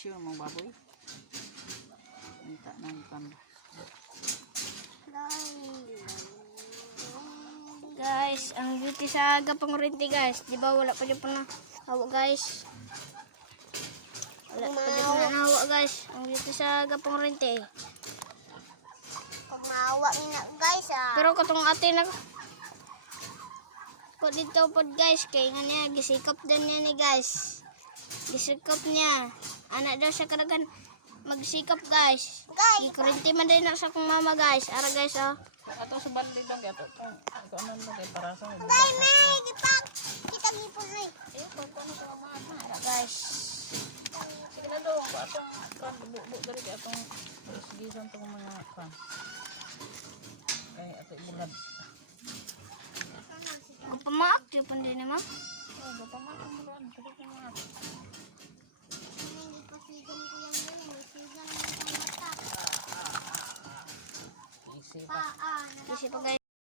bisyo ng mga baboy. Nita na ikan. Guys, ang beauty sa gapang rinti guys. Di ba wala pa dyan pa na hawa guys. Wala pa dyan pa na hawa guys. Ang beauty sa gapang rinti. Pag maawa na guys Pero katong ate na po dito po guys. Kaya nga niya, gisikap din niya ni guys. Gisikap niya. Anak daw siya karagan magsikap guys. Ikurinti man din na sa kong mama guys. Ara guys Ato sa bandi dong ato tong ano mo kay para sa. Dai may gipak. Kita gipon ay. Pagkano sa mama. Ara guys. Sige na dong atong kan bubo diri kay atong gisan tong mga kan. Kay ato bulad. Ang pamaak di pun din ma. Oh, gapaman ang bulan kasi kung mga Hindi pa sigan ko lang yun. May sigan ng mata. isip Paa. Kasi pa guys.